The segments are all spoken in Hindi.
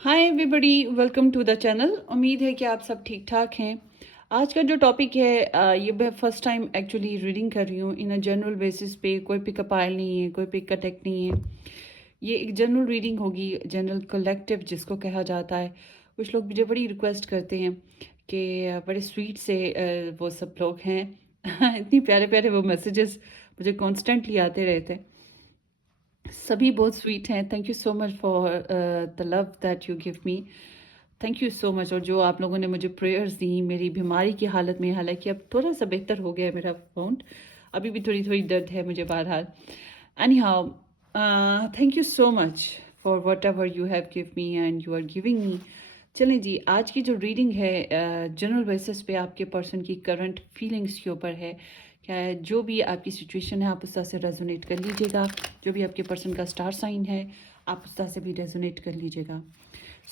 Hi everybody, welcome to the channel. उम्मीद है कि आप सब ठीक ठाक हैं। आज का जो टॉपिक है ये मैं फर्स्ट टाइम एक्चुअली रीडिंग कर रही हूँ इन अ जनरल बेसिस पे। कोई पिकअप आयल नहीं है, कोई पिक अटैक नहीं है। ये एक जनरल रीडिंग होगी, जनरल कलेक्टिव जिसको कहा जाता है। कुछ लोग मुझे बड़ी रिक्वेस्ट करते हैं कि बड़े स्वीट से वो सब लोग हैं इतनी प्यारे प्यारे वो मैसेजेस मुझे कॉन्स्टेंटली आते रहते हैं। सभी बहुत स्वीट हैं। Thank you so much for the love that you give me. Thank you so much. और जो आप लोगों ने मुझे प्रेयर्स दी मेरी बीमारी की हालत में, हालांकि अब थोड़ा सा बेहतर हो गया है मेरा फाउंड, अभी भी थोड़ी थोड़ी दर्द है मुझे बहरहाल। Anyhow, thank you so much for whatever you have give me and you are giving me. चलें जी, आज की जो रीडिंग है जनरल बेसिस पे आपके पर्सन की करंट फीलिंग्स के ऊपर है। क्या है, जो भी आपकी सिचुएशन है आप उस तरह से रेजोनेट कर लीजिएगा। जो भी आपके पर्सन का स्टार साइन है आप उस तरह से भी रेजोनेट कर लीजिएगा।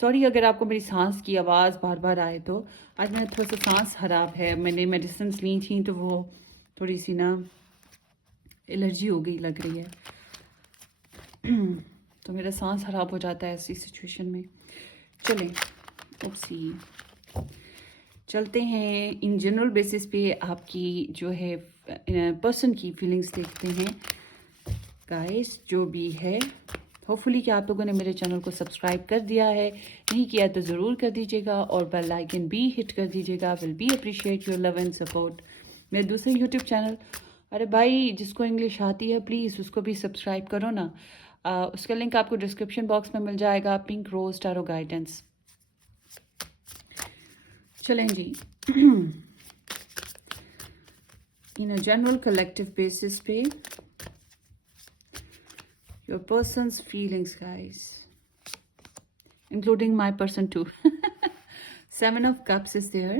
सॉरी अगर आपको मेरी सांस की आवाज़ बार बार आए तो। आज मेरा थोड़ा सा सांस ख़राब है, मैंने मेडिसिन ली थी तो वो थोड़ी सी ना एलर्जी हो गई लग रही है तो मेरा सांस ख़राब हो जाता है ऐसी सिचुएशन में। चलें, ओपसी, चलते हैं इन जनरल बेसिस पे आपकी जो है पर्सन की फीलिंग्स देखते हैं। गाइस जो भी है, होपफुली कि आप लोगों ने मेरे चैनल को सब्सक्राइब कर दिया है। नहीं किया तो ज़रूर कर दीजिएगा और बेल आइकन भी हिट कर दीजिएगा। Will be appreciate your love and support. मेरे दूसरे यूट्यूब चैनल, अरे भाई जिसको इंग्लिश आती है प्लीज़ उसको भी सब्सक्राइब करो ना। उसका लिंक आपको डिस्क्रिप्शन बॉक्स में मिल जाएगा। Pink rose tarot guidance. चलें जी इन अ जनरल कलेक्टिव बेसिस पे your person's feelings, guys, including my person too. Seven of Cups is there.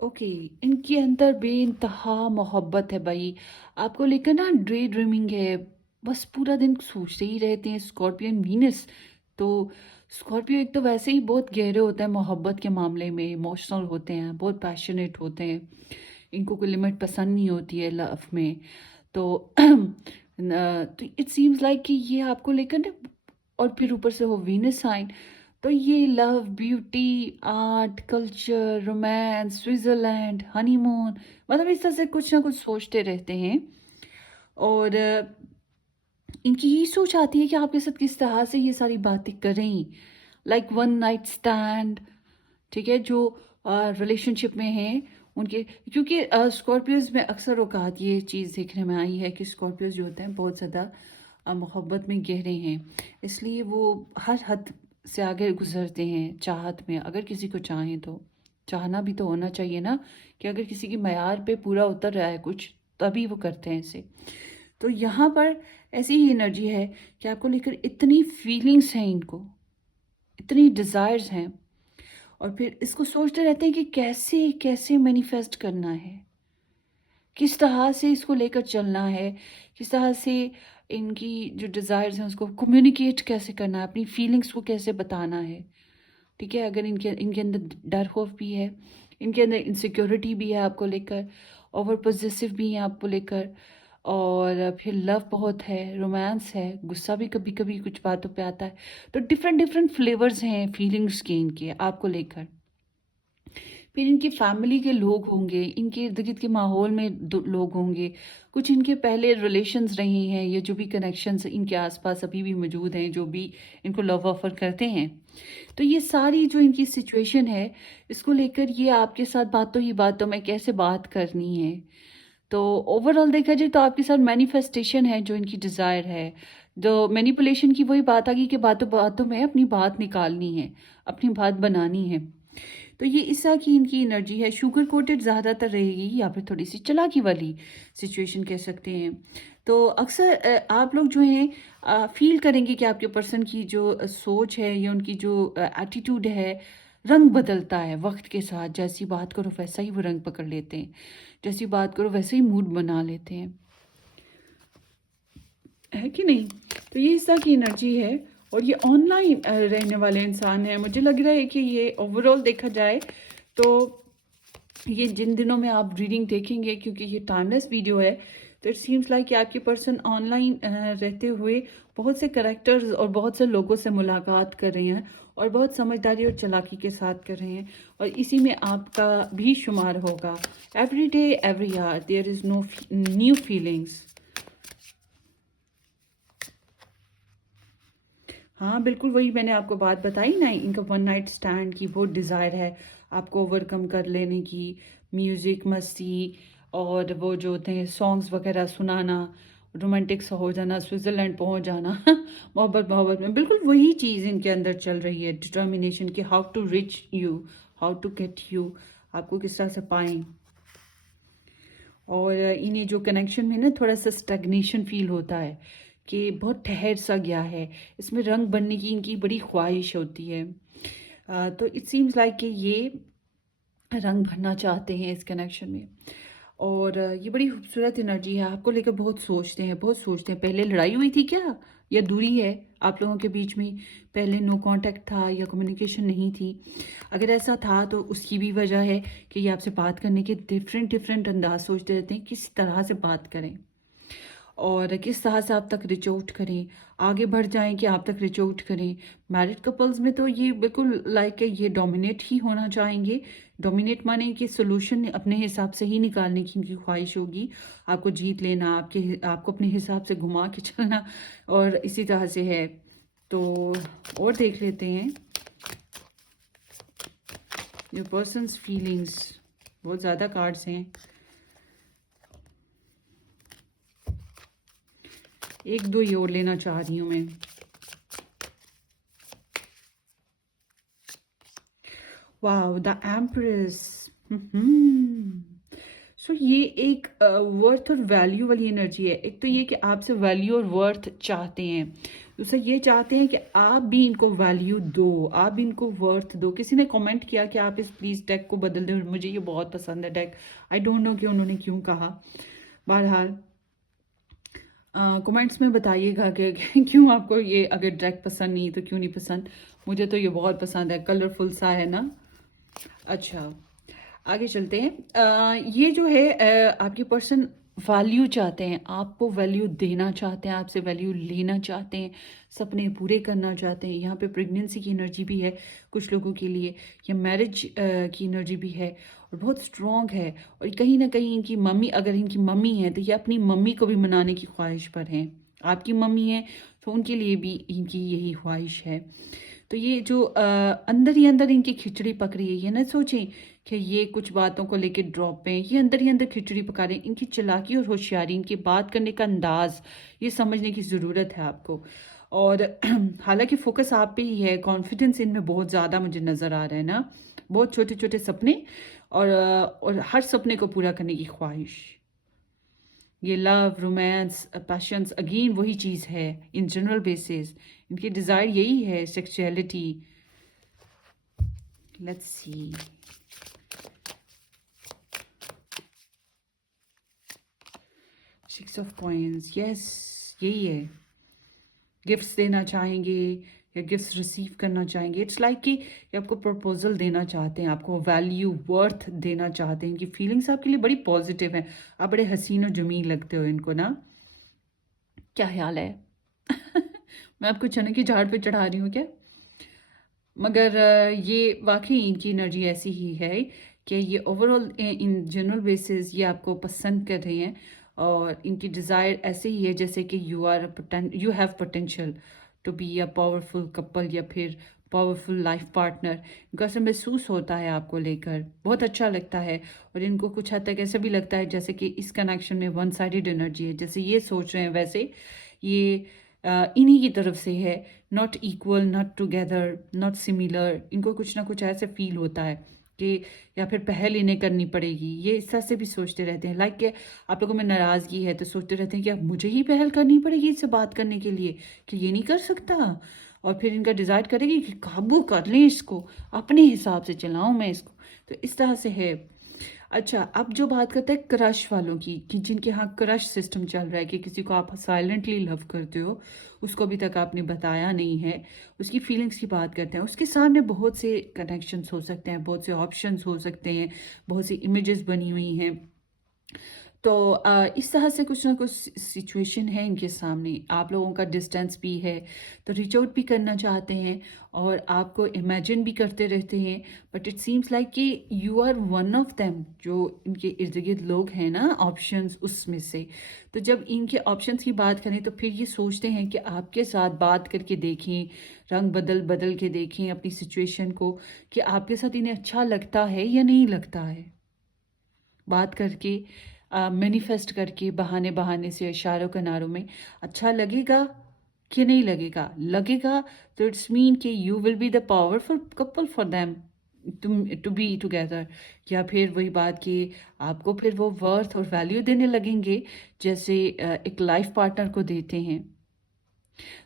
Okay, इनके अंदर बेइंतहा मोहब्बत है भाई। आपको लेकर ना ड्रे ड्रीमिंग है, बस पूरा दिन सोचते ही रहते हैं। स्कॉर्पियन वीनस तो स्कॉर्पियो एक तो वैसे ही बहुत गहरे होते हैं मोहब्बत के मामले में, इमोशनल होते हैं, बहुत पैशनेट होते हैं। इनको कोई लिमिट पसंद नहीं होती है लव में। तो तो इट सीम्स लाइक कि ये आपको लेकर ना, और फिर ऊपर से वो वीनस साइन, तो ये love, beauty, art, culture, romance, Switzerland, honeymoon, मतलब इस तरह से कुछ ना कुछ सोचते रहते हैं। और इनकी यही सोच आती है कि आपके साथ किस तरह से ये सारी बातें करें, लाइक वन नाइट स्टैंड, ठीक है, जो रिलेशनशिप में हैं उनके। क्योंकि स्कॉर्पियोज में अक्सर औकात ये चीज़ देखने में आई है कि स्कॉर्पियोज जो होते हैं बहुत ज़्यादा मोहब्बत में गहरे हैं, इसलिए वो हर हद से आगे गुजरते हैं चाहत में। अगर किसी को चाहें तो चाहना भी तो होना चाहिए ना, कि अगर किसी की मयार पे पूरा उतर रहा है कुछ तभी वो करते हैं इसे। तो यहाँ पर ऐसी ही एनर्जी है कि आपको लेकर इतनी फीलिंग्स हैं, इनको इतनी डिज़ायर्स हैं, और फिर इसको सोचते रहते हैं कि कैसे कैसे मैनिफेस्ट करना है, किस तरह से इसको लेकर चलना है, किस तरह से इनकी जो डिज़ायर्स हैं उसको कम्युनिकेट कैसे करना है, अपनी फीलिंग्स को कैसे बताना है। ठीक है, अगर इनके इनके अंदर डर खौफ भी है, इनके अंदर इनसिक्योरिटी भी है आपको लेकर, ओवर पॉजिटिव भी है आपको लेकर, और फिर लव बहुत है, रोमांस है, गुस्सा भी कभी कभी कुछ बातों पे आता है। तो डिफरेंट डिफरेंट फ्लेवर्स हैं फीलिंग्स के इनके आपको लेकर। फिर इनकी फैमिली के लोग होंगे, इनके इर्द गिर्द के माहौल में लोग होंगे, कुछ इनके पहले रिलेशंस रहे हैं, ये जो भी कनेक्शंस इनके आसपास अभी भी मौजूद हैं, जो भी इनको लव ऑफर करते हैं। तो ये सारी जो इनकी सिचुएशन है, इसको लेकर ये आपके साथ बातों ही बातों में कैसे बात करनी है। तो ओवरऑल देखा जाए तो आपके साथ मैनिफेस्टेशन है जो इनकी डिज़ायर है। जो मैनिपुलेशन की वही बात आ गई कि बातों बातों में अपनी बात निकालनी है, अपनी बात बनानी है। तो ये इस तरह की इनकी एनर्जी है। शुगर कोटेड ज़्यादातर रहेगी या फिर थोड़ी सी चालाकी वाली सिचुएशन कह सकते हैं। तो अक्सर आप लोग जो हैं फील करेंगे कि आपके पर्सन की जो सोच है या उनकी जो एटीट्यूड है, रंग बदलता है वक्त के साथ। जैसी बात करो वैसा ही वो रंग पकड़ लेते हैं, जैसी बात करो वैसे ही मूड बना लेते हैं, है कि नहीं। तो ये इस तरह की एनर्जी है। और ये ऑनलाइन रहने वाले इंसान हैं। मुझे लग रहा है कि ये ओवरऑल देखा जाए तो ये जिन दिनों में आप रीडिंग देखेंगे, क्योंकि ये टाइमलेस वीडियो है, तो इट सीम्स लाइक कि आपके पर्सन ऑनलाइन रहते हुए बहुत से करेक्टर्स और बहुत से लोगों से मुलाकात कर रहे हैं और बहुत समझदारी और चालाकी के साथ कर रहे हैं, और इसी में आपका भी शुमार होगा। Every day every hour there is no new feelings. हाँ, बिल्कुल वही मैंने आपको बात बताई ना, इनका वन नाइट स्टैंड की बहुत डिज़ायर है आपको ओवरकम कर लेने की। म्यूज़िक, मस्ती और वो जो होते हैं सॉन्ग्स वगैरह सुनाना, रोमांटिक सा हो जाना, स्विट्ज़रलैंड पहुँच जाना मोहब्बत मोहब्बत में बिल्कुल वही चीज़ इनके अंदर चल रही है, डिटर्मिनेशन की, how to reach you, how to get you, आपको किस तरह से पाएँ। और इन्हें जो कनेक्शन में ना थोड़ा सा स्टैग्नेशन फील होता है कि बहुत ठहर सा गया है, इसमें रंग बनने की इनकी बड़ी ख्वाहिश होती है। तो इट सीम्स लाइक कि ये रंग भरना चाहते हैं इस कनेक्शन में। और ये बड़ी खूबसूरत एनर्जी है, आपको लेकर बहुत सोचते हैं, बहुत सोचते हैं। पहले लड़ाई हुई थी क्या, या दूरी है आप लोगों के बीच में, पहले नो कांटेक्ट था या कम्युनिकेशन नहीं थी? अगर ऐसा था तो उसकी भी वजह है कि ये आपसे बात करने के डिफरेंट डिफरेंट अंदाज सोचते रहते हैं, किस तरह से बात करें और किस तरह से आप तक रिच आउट करें, आगे बढ़ जाएं कि आप तक रिच आउट करें। मैरिड कपल्स में तो ये बिल्कुल लाइक है, ये डोमिनेट ही होना चाहेंगे। डोमिनेट माने कि सोल्यूशन अपने हिसाब से ही निकालने की इनकी ख्वाहिश होगी, आपको जीत लेना, आपको अपने हिसाब से घुमा के चलना, और इसी तरह से है। तो और देख लेते हैं योर पर्सन्स फीलिंग्स। बहुत ज़्यादा कार्ड्स हैं, एक दो ही और लेना चाह रही हूँ मैं। Wow, the empress. सो ये एक वर्थ और वैल्यू वाली एनर्जी है। एक तो ये कि आपसे वैल्यू और वर्थ चाहते हैं, दूसरा ये चाहते हैं कि आप भी इनको वैल्यू दो, आप भी इनको वर्थ दो। किसी ने कमेंट किया कि आप इस प्लीज़ डेक को बदल दें, मुझे ये बहुत पसंद है डेक। आई डोंट नो कि उन्होंने क्यों कहा। बहरहाल कमेंट्स में बताइएगा कि क्यों आपको ये, अगर डेक पसंद नहीं तो क्यों नहीं पसंद। मुझे तो ये बहुत पसंद है, कलरफुल सा है ना। अच्छा, आगे चलते हैं। ये जो है आपके पर्सन वैल्यू चाहते हैं, आपको वैल्यू देना चाहते हैं, आपसे वैल्यू लेना चाहते हैं, सपने पूरे करना चाहते हैं। यहाँ पे प्रेगनेंसी की एनर्जी भी है कुछ लोगों के लिए, या मैरिज की एनर्जी भी है और बहुत स्ट्रॉन्ग है। और कहीं ना कहीं इनकी मम्मी, अगर इनकी मम्मी है तो ये अपनी मम्मी को भी मनाने की ख्वाहिश पर हैं। आपकी मम्मी है तो उनके लिए भी इनकी यही ख्वाहिश है। तो ये जो अंदर ही अंदर इनकी खिचड़ी पक रही है, ये ना सोचें कि ये कुछ बातों को लेके ड्रॉप पे, ये अंदर ही अंदर खिचड़ी पका रहे हैं। इनकी चालाकी और होशियारी, इनकी बात करने का अंदाज, ये समझने की ज़रूरत है आपको। और हालांकि फोकस आप पे ही है, कॉन्फिडेंस इनमें बहुत ज़्यादा मुझे नज़र आ रहा है ना। बहुत छोटे छोटे सपने और हर सपने को पूरा करने की ख्वाहिश। ये लव, रोमांस, पैशंस, अगेन वही चीज़ है इन जनरल बेसिस। इनकी डिज़ायर यही है, sexuality. Let's see. Six of coins, yes, यही है। गिफ्ट्स देना चाहेंगे या गिफ्ट्स रिसीव करना चाहेंगे। इट्स लाइक कि ये आपको प्रपोजल देना चाहते हैं, आपको वैल्यू वर्थ देना चाहते हैं। इनकी फीलिंग्स आपके लिए बड़ी पॉजिटिव हैं, आप बड़े हसीन और जमील लगते हो इनको ना। क्या ख्याल है? मैं आपको चने की झाड़ पे चढ़ा रही हूँ क्या? मगर ये वाकई इनकी एनर्जी ऐसी ही है कि ये ओवरऑल इन जनरल बेसिस ये आपको पसंद कर रहे हैं, और इनकी डिज़ायर ऐसे ही है जैसे कि you have potential to be a powerful couple या फिर पावरफुल लाइफ पार्टनर। इनको ऐसा महसूस होता है आपको लेकर, बहुत अच्छा लगता है। और इनको कुछ हद तक ऐसा भी लगता है जैसे कि इस कनेक्शन में वन साइडेड एनर्जी है, जैसे ये सोच रहे हैं वैसे ये इन्हीं की तरफ से है। Not equal, not together, not similar. इनको कुछ ना कुछ ऐसे फील होता है कि या फिर पहल इन्हें करनी पड़ेगी, ये इस तरह से भी सोचते रहते हैं। लाइक आप लोगों में नाराज़गी है तो सोचते रहते हैं कि अब मुझे ही पहल करनी पड़ेगी इससे बात करने के लिए, कि ये नहीं कर सकता। और फिर इनका डिज़ायर करेगी कि काबू कर लें इसको, अपने हिसाब से चलाऊं मैं इसको। तो इस तरह से है। अच्छा, अब जो बात करते हैं क्रश वालों की, कि जिनके यहाँ क्रश सिस्टम चल रहा है, कि किसी को आप साइलेंटली लव करते हो, उसको अभी तक आपने बताया नहीं है, उसकी फीलिंग्स की बात करते हैं। उसके सामने बहुत से कनेक्शंस हो सकते हैं, बहुत से ऑप्शंस हो सकते हैं, बहुत सी इमेजेस बनी हुई हैं। तो इस तरह से कुछ ना कुछ सिचुएशन है इनके सामने, आप लोगों का डिस्टेंस भी है, तो रीच आउट भी करना चाहते हैं और आपको इमेजिन भी करते रहते हैं, बट इट सीम्स लाइक कि you are one of them, जो इनके इर्द गिर्द लोग हैं ना ऑप्शंस उसमें से। तो जब इनके ऑप्शंस की बात करें तो फिर ये सोचते हैं कि आपके साथ बात करके देखें, रंग बदल बदल के देखें अपनी सिचुएशन को, कि आपके साथ इन्हें अच्छा लगता है या नहीं लगता है। बात करके, मैनिफेस्ट करके, बहाने बहाने से, इशारों किनारों में, अच्छा लगेगा कि नहीं लगेगा, लगेगा तो इट्स मीन कि you will be the powerful couple for them to be together. या फिर वही बात कि आपको फिर वो वर्थ और वैल्यू देने लगेंगे जैसे एक लाइफ पार्टनर को देते हैं।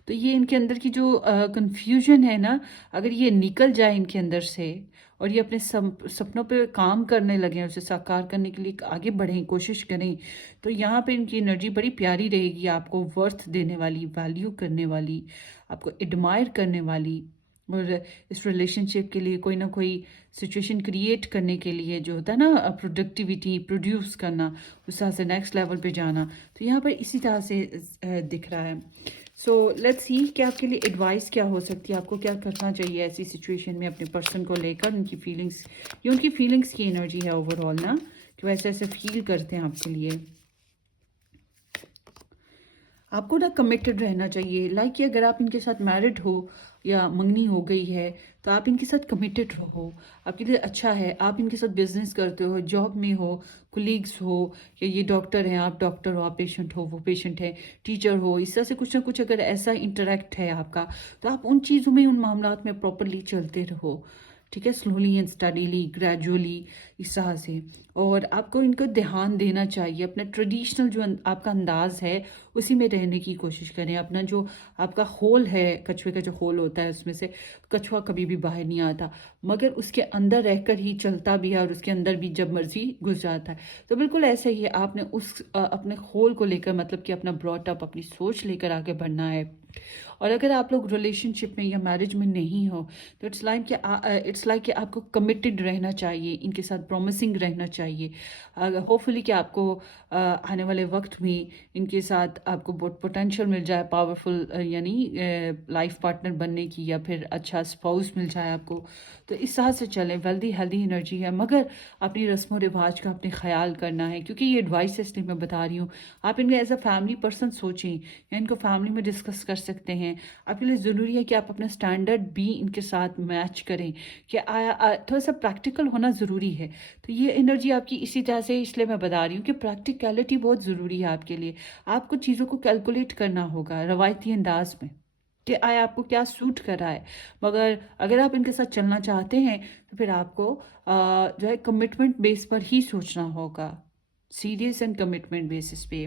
तो ये इनके अंदर की जो कंफ्यूजन है ना, अगर ये निकल जाए इनके अंदर से और ये अपने सपनों पे काम करने लगें, उसे साकार करने के लिए आगे बढ़ें, कोशिश करें, तो यहाँ पे इनकी एनर्जी बड़ी प्यारी रहेगी, आपको वर्थ देने वाली, वैल्यू करने वाली, आपको एडमायर करने वाली। और इस रिलेशनशिप के लिए कोई ना कोई सिचुएशन क्रिएट करने के लिए जो होता है ना, प्रोडक्टिविटी प्रोड्यूस करना, उस तरह से नेक्स्ट लेवल पे जाना, तो यहाँ पर इसी तरह से दिख रहा है। सो लेट्स सी कि आपके लिए एडवाइस क्या हो सकती है, आपको क्या करना चाहिए ऐसी सिचुएशन में अपने पर्सन को लेकर, उनकी फीलिंग्स, ये उनकी फीलिंग्स की एनर्जी है ओवरऑल ना, कि वैसे ऐसे फील करते हैं आपके लिए। आपको ना कमिटेड रहना चाहिए, लाइक कि अगर आप इनके साथ मैरिड हो या मंगनी हो गई है, तो आप इनके साथ कमिटेड रहो, आपके लिए अच्छा है। आप इनके साथ बिजनेस करते हो, जॉब में हो, कुलीग्स हो, या ये डॉक्टर हैं, आप डॉक्टर हो, आप पेशेंट हो, वो पेशेंट है, टीचर हो, इस तरह से कुछ ना कुछ अगर ऐसा इंटरेक्ट है आपका, तो आप उन चीज़ों में, उन मामलात में प्रॉपरली चलते रहो, ठीक है, स्लोली एंड स्टडीली, ग्रेजुअली, इस तरह से। और आपको इनको ध्यान देना चाहिए, अपना ट्रेडिशनल जो आपका अंदाज है उसी में रहने की कोशिश करें। अपना जो आपका होल है, कछुए का जो होल होता है, उसमें से कछुआ कभी भी बाहर नहीं आता, मगर उसके अंदर रहकर ही चलता भी है और उसके अंदर भी जब मर्जी घुस जाता है। तो बिल्कुल ऐसे ही आपने उस अपने होल को लेकर, मतलब कि अपना ब्रॉट अप, अपनी सोच लेकर आगे बढ़ना है। और अगर आप लोग रिलेशनशिप में या मैरिज में नहीं हो, तो इट्स लाइक कि आपको कमिटेड रहना चाहिए, इनके साथ प्रॉमिसिंग रहना चाहिए। होपफुली कि आपको आने वाले वक्त में इनके साथ आपको बहुत पोटेंशियल मिल जाए, पावरफुल यानी लाइफ पार्टनर बनने की, या फिर अच्छा स्पाउस मिल जाए आपको। तो इस तरह से चलें, वेल्दी हेल्दी एनर्जी है, मगर अपनी रस्म व रिवाज का अपने ख्याल करना है, क्योंकि ये एडवाइस इसलिए मैं बता रही हूँ। आप इनको एज अ फैमिली पर्सन सोचें, या इनको फैमिली में डिस्कस कर सकते हैं। आपके लिए ज़रूरी है कि आप अपना स्टैंडर्ड भी इनके साथ मैच करें, कि थोड़ा सा प्रैक्टिकल होना ज़रूरी है। तो ये एनर्जी आपकी इसी तरह से, इसलिए मैं बता रही हूँ कि प्रैक्टिकलिटी बहुत ज़रूरी है आपके लिए। आपको चीज़ों को कैलकुलेट करना होगा रवायती अंदाज में, कि आपको क्या सूट कर रहा है। मगर अगर आप इनके साथ चलना चाहते हैं, तो फिर आपको जो है कमिटमेंट बेस पर ही सोचना होगा, सीरियस एंड कमिटमेंट बेसिस पे।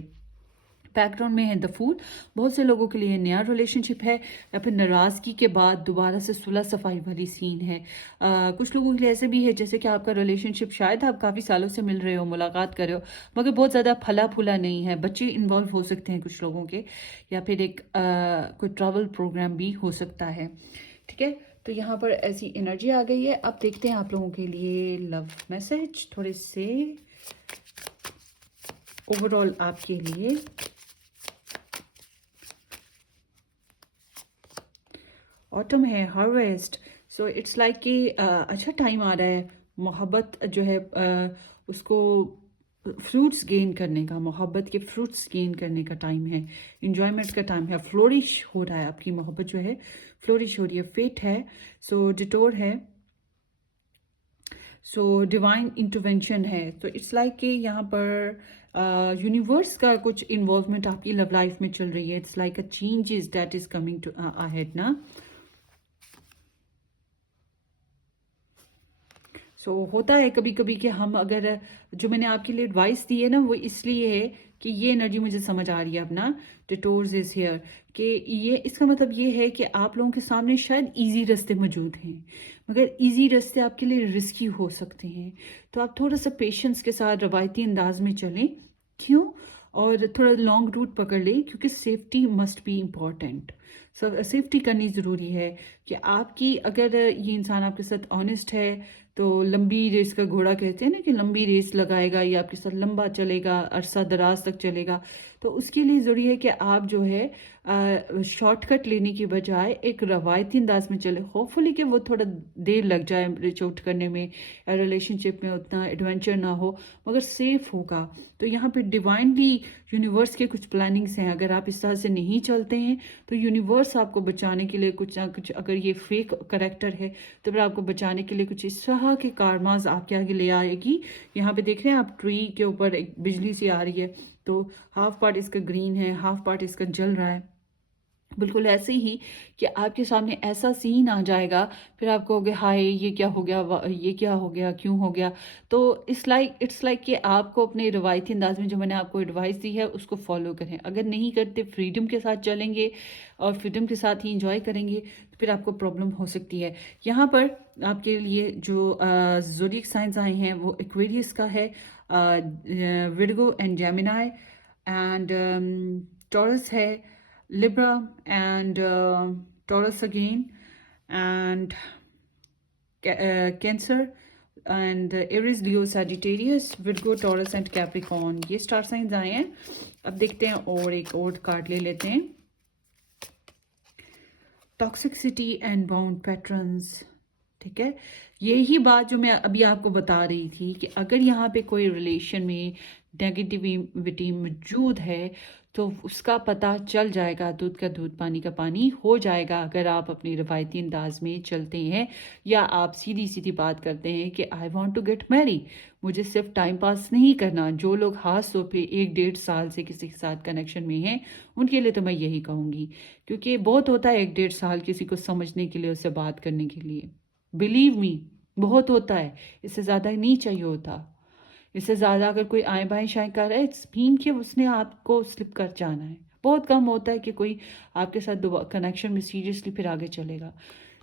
बैकग्राउंड में है द फूल, बहुत से लोगों के लिए नया रिलेशनशिप है, या फिर नाराज़गी के बाद दोबारा से सुलह सफाई वाली सीन है। कुछ लोगों के लिए ऐसे भी है जैसे कि आपका रिलेशनशिप, शायद आप काफ़ी सालों से मिल रहे हो, मुलाकात कर रहे हो, मगर बहुत ज़्यादा फला फूला नहीं है, बच्चे इन्वॉल्व हो सकते हैं कुछ लोगों के, या फिर एक कोई ट्रैवल प्रोग्राम भी हो सकता है, ठीक है। तो यहाँ पर ऐसी एनर्जी आ गई है। अब देखते हैं आप लोगों के लिए लव मैसेज थोड़े से ओवरऑल आपके लिए। ऑटम है, हार्वेस्ट, सो इट्स लाइक कि अच्छा टाइम आ रहा है, मोहब्बत जो है उसको फ्रूट्स गेन करने का, मोहब्बत के फ्रूट्स गेन करने का टाइम है, इंजॉयमेंट का टाइम है, फ्लोरिश हो रहा है, आपकी मोहब्बत जो है फ्लोरिश हो रही है। फेट है, सो डिटोर है, सो डिवाइन इंटरवेंशन है। तो इट्स लाइक कि यहाँ पर यूनिवर्स का कुछ इन्वॉल्वमेंट आपकी लव लाइफ में चल रही है। It's like a changes that is coming to ahead ना। होता है कभी कभी कि हम अगर, जो मैंने आपके लिए एडवाइस दी है ना, वो इसलिए है कि ये एनर्जी मुझे समझ आ रही है अपना, डिटोर्स इज हियर, कि ये इसका मतलब ये है कि आप लोगों के सामने शायद इजी रास्ते मौजूद हैं, मगर इजी रास्ते आपके लिए रिस्की हो सकते हैं। तो आप थोड़ा सा पेशेंस के साथ रवायती अंदाज में चलें, क्यों, और थोड़ा लॉन्ग रूट पकड़ लें, क्योंकि सेफ्टी मस्ट बी इम्पॉर्टेंट। सब सेफ्टी करनी ज़रूरी है, कि आपकी, अगर ये इंसान आपके साथ ऑनेस्ट है, तो लंबी रेस का घोड़ा कहते हैं ना, कि लंबी रेस लगाएगा, ये आपके साथ लंबा चलेगा, अरसा दराज तक चलेगा। तो उसके लिए ज़रूरी है कि आप जो है शॉर्टकट लेने की बजाय एक रवायती अंदाज में चले। होपफुली कि वो थोड़ा देर लग जाए रिच आउट करने में, या रिलेशनशिप में उतना एडवेंचर ना हो, मगर सेफ होगा। तो यहाँ पे डिवाइनली यूनिवर्स के कुछ प्लानिंग्स हैं। अगर आप इस तरह से नहीं चलते हैं तो यूनिवर्स आपको बचाने के लिए कुछ ना कुछ, अगर ये फेक करेक्टर है तो फिर आपको बचाने के लिए कुछ इस तरह के कारमाज आपके आगे ले आएगी। यहाँ पे देख रहे हैं आप, ट्री के ऊपर एक बिजली सी आ रही है, तो हाफ पार्ट इसका ग्रीन है, हाफ पार्ट इसका जल रहा है। बिल्कुल ऐसे ही कि आपके सामने ऐसा सीन आ जाएगा, फिर आप कहोगे हाय ये क्या हो गया, ये क्या हो गया, क्यों हो गया। तो इट्स लाइक कि आपको अपने रवायती अंदाज में जो मैंने आपको एडवाइस दी है उसको फॉलो करें। अगर नहीं करते, फ्रीडम के साथ चलेंगे और फ्रीडम के साथ ही इंजॉय करेंगे, तो फिर आपको प्रॉब्लम हो सकती है। यहाँ पर आपके लिए जो ज़ोडिएक साइंस आए हैं वो एक्वेरियस का है, Virgo and Gemini, and taurus है, Libra and Taurus again, and Cancer, and Aries, Leo, Sagittarius, Virgo, Taurus and Capricorn, ये स्टार साइंस आए हैं। अब देखते हैं और एक और कार्ड ले लेते हैं। टॉक्सिसिटी एंड बाउंड पैटर्न्स, ठीक है। यही बात जो मैं अभी आपको बता रही थी कि अगर यहाँ पे कोई रिलेशन में नेगेटिविटी मौजूद है तो उसका पता चल जाएगा, दूध का दूध पानी का पानी हो जाएगा, अगर आप अपनी रवायती अंदाज में चलते हैं, या आप सीधी सीधी बात करते हैं कि I want to get marry, मुझे सिर्फ टाइम पास नहीं करना। जो लोग खास तौर पे 1-1.5 साल से किसी के साथ कनेक्शन में हैं, उनके लिए तो मैं यही कहूँगी, क्योंकि बहुत होता है 1-1.5 साल किसी को समझने के लिए, उससे बात करने के लिए। बिलीव मी, बहुत होता है, इससे ज़्यादा नहीं चाहिए होता। इससे ज़्यादा अगर कोई आए बाएं शाएं कर रहा है, इट्स मीन कि उसने आपको स्लिप कर जाना है। बहुत कम होता है कि कोई आपके साथ कनेक्शन में सीरियसली फिर आगे चलेगा,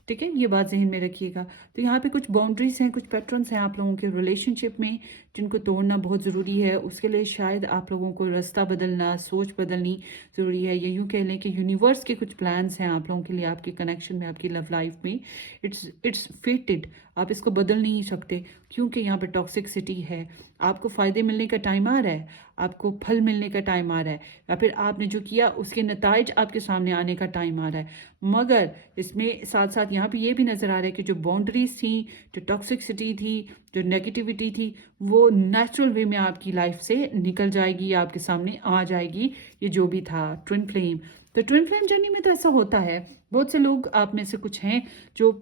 ठीक है। ये बात जहन में रखिएगा। तो यहाँ पे कुछ बाउंड्रीज हैं, कुछ पैटर्न्स हैं आप लोगों के रिलेशनशिप में, जिनको तोड़ना बहुत ज़रूरी है। उसके लिए शायद आप लोगों को रास्ता बदलना, सोच बदलनी ज़रूरी है, या यूँ कह लें कि यूनिवर्स के कुछ प्लान्स हैं आप लोगों के लिए, आपके कनेक्शन में, आपकी लव लाइफ में। इट्स फेटेड, आप इसको बदल नहीं सकते, क्योंकि यहाँ पे टॉक्सिसिटी है। आपको फ़ायदे मिलने का टाइम आ रहा है, आपको फल मिलने का टाइम आ रहा है, या फिर आपने जो किया उसके नताइज आपके सामने आने का टाइम आ रहा है। मगर इसमें साथ साथ यहाँ पे ये भी नज़र आ रहा है कि जो बाउंड्रीज थी, जो टॉक्सिसिटी थी, जो नेगेटिविटी थी, वो नेचुरल वे में आपकी लाइफ से निकल जाएगी, आपके सामने आ जाएगी। ये जो भी था ट्विन फ्लेम, तो ट्विन फ्लेम जर्नी में तो ऐसा होता है। बहुत से लोग आप में से कुछ हैं जो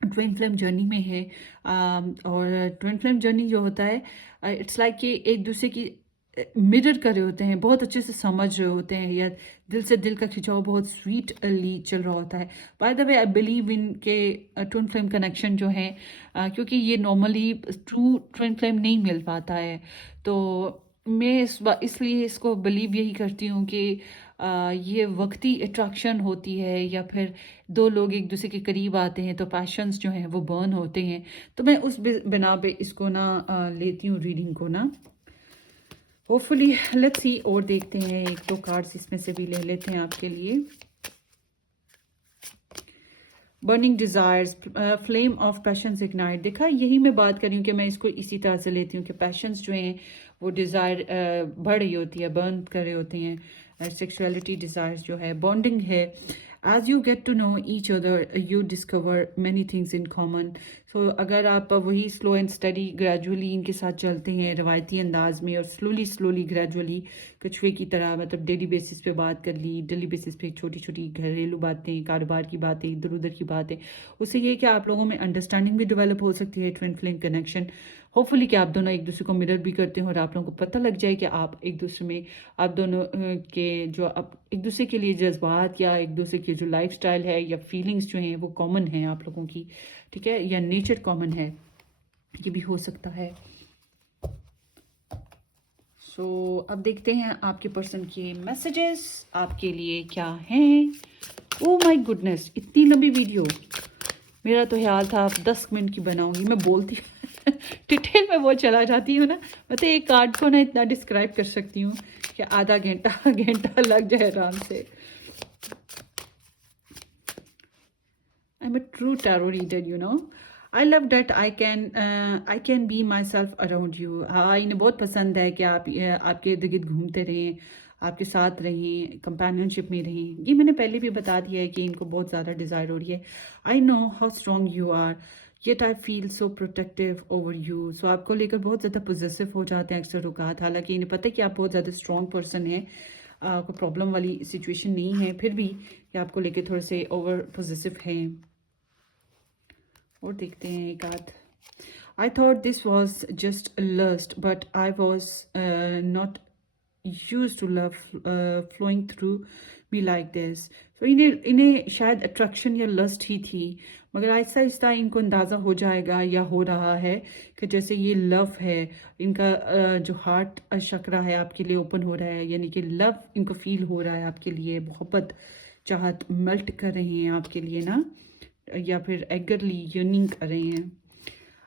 ट्विन फ्लेम जर्नी में है, और ट्विन फ्लेम जर्नी जो होता है, इट्स लाइक कि एक दूसरे की मिरर कर रहे होते हैं, बहुत अच्छे से समझ रहे होते हैं, या दिल से दिल का खिंचाव बहुत स्वीटली चल रहा होता है। By the way I believe in के ट्विन फ्लेम कनेक्शन जो है, क्योंकि ये नॉर्मली ट्रू ट्विन फ्लेम नहीं मिल पाता है, तो मैं इसलिए इसको बिलीव यही करती हूँ कि ये वक्ती अट्रैक्शन होती है, या फिर दो लोग एक दूसरे के करीब आते हैं तो पैशंस जो हैं वो बर्न होते हैं। तो मैं उस बिना पे इसको ना लेती हूँ रीडिंग को ना। होपफुली लेट्स सी, और देखते हैं, 1-2 कार्ड्स इसमें से भी ले लेते हैं आपके लिए। Burning desires, flame of patience ignite, देखा यही मैं बात कर रही हूँ कि मैं इसको इसी तरह से लेती हूँ कि पैशंस जो हैं वो डिज़ायर बढ़ रही होती है, बर्न कर रहे होते हैं। सेक्सुअलिटी डिज़ायर्स जो है, बॉन्डिंग है। As you get to know each other you discover many things in common. So अगर आप वही स्लो एंड स्टडी ग्रेजुअली इनके साथ चलते हैं रवायती अंदाज में, और स्लोली ग्रेजुअली कछुए की तरह, मतलब डेली बेसिस पे बात कर ली, डेली बेसिस पे छोटी छोटी घरेलू बातें, कारोबार की बातें, इधर उधर की बातें, उससे ये कि आप लोगों में अंडरस्टैंडिंग भी डेवलप हो सकती है। ट्विन फ्लेम कनेक्शन, होपफुली कि आप दोनों एक दूसरे को मिरर भी करते हैं, और आप लोगों को पता लग जाए कि आप एक दूसरे में, आप दोनों के जो आप एक दूसरे के लिए जज्बात, या एक दूसरे की जो लाइफस्टाइल है, या फीलिंग्स जो हैं वो कॉमन हैं आप लोगों की, ठीक है, या नेचर कॉमन है, ये भी हो सकता है। सो अब देखते हैं आपके पर्सन के मैसेजेस आपके लिए क्या हैं। ओ माय गुडनेस, इतनी लंबी वीडियो, मेरा तो ख्याल था आप 10 मिनट की बनाऊंगी। मैं बोलती डिटेल में वो चला जाती हूँ ना, मतलब एक कार्ड को ना इतना डिस्क्राइब कर सकती हूँ कि आधा घंटा लग जाए आराम से। I am a true tarot reader, you know. I love that I can be my self around you. हाँ, इन्हें बहुत पसंद है कि आप आपके इर्द गिर्द घूमते रहें, आपके साथ रहें, कंपेनियनशिप में रहें। ये मैंने पहले भी बता दिया है कि इनको बहुत ज़्यादा डिज़ायर हो रही है। I know how strong you are, yet I feel so protective over you. So आपको लेकर बहुत ज़्यादा पोजेसिव हो जाते हैं अक्सर औकात, हालांकि इन्हें पता है कि आप बहुत ज़्यादा स्ट्रॉन्ग पर्सन हैं, कोई प्रॉब्लम वाली सिचुएशन नहीं है, फिर भी ये आपको लेकर थोड़े से ओवर पोजेसिव हैं। और देखते हैं एक आध। I thought this was just a lust, but I was not used to love flowing through me like this. So इन्हें इन्हें शायद अट्रैक्शन या लस्ट ही थी, मगर आहिस्ता आहिस्ता इनको अंदाज़ा हो जाएगा या हो रहा है कि जैसे ये लव है, इनका जो हार्ट चक्रा है आपके लिए ओपन हो रहा है, यानी कि लव इनको फील हो रहा है आपके लिए, मोहब्बत चाहत मेल्ट कर रहे हैं आपके लिए ना, या फिर एगरली यर्निंग कर रहे हैं।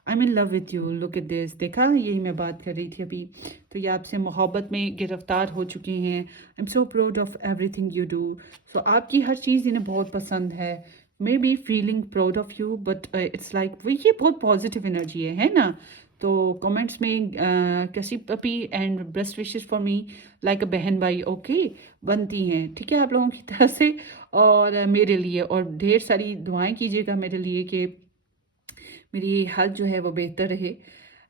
I M in love with you, look at this. देखा, यही मैं बात कर रही थी अभी। तो ये आपसे मोहब्बत में गिरफ्तार हो चुके हैं। I am so proud of everything you do. So आपकी हर चीज़ इन्हें बहुत पसंद है। Maybe feeling proud of you, but it's like वो ये बहुत पॉजिटिव एनर्जी है ना। तो कमेंट्स में कैसी puppy and best wishes for me like अ बहन भाई ओके बनती हैं, ठीक है, आप लोगों की तरफ से और मेरे लिए, और ढेर सारी दुआएं कीजिएगा मेरे लिए कि मेरी हेल्थ जो है वो बेहतर रहे।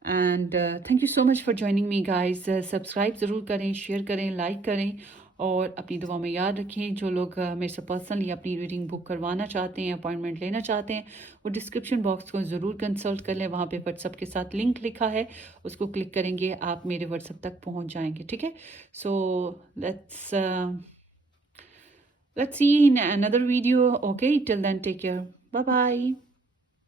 And thank you so much for joining me guys. Subscribe ज़रूर करें, शेयर करें, लाइक करें, और अपनी दुआ में याद रखें। जो लोग मेरे से पर्सनली अपनी रीडिंग बुक करवाना चाहते हैं, अपॉइंटमेंट लेना चाहते हैं, वो डिस्क्रिप्शन बॉक्स को ज़रूर कंसल्ट कर लें। वहाँ पे व्हाट्सअप के साथ लिंक लिखा है, उसको क्लिक करेंगे आप मेरे व्हाट्सअप तक पहुँच जाएंगे, ठीक है। So let's let's see in another video. Okay, till then, take care. Bye bye.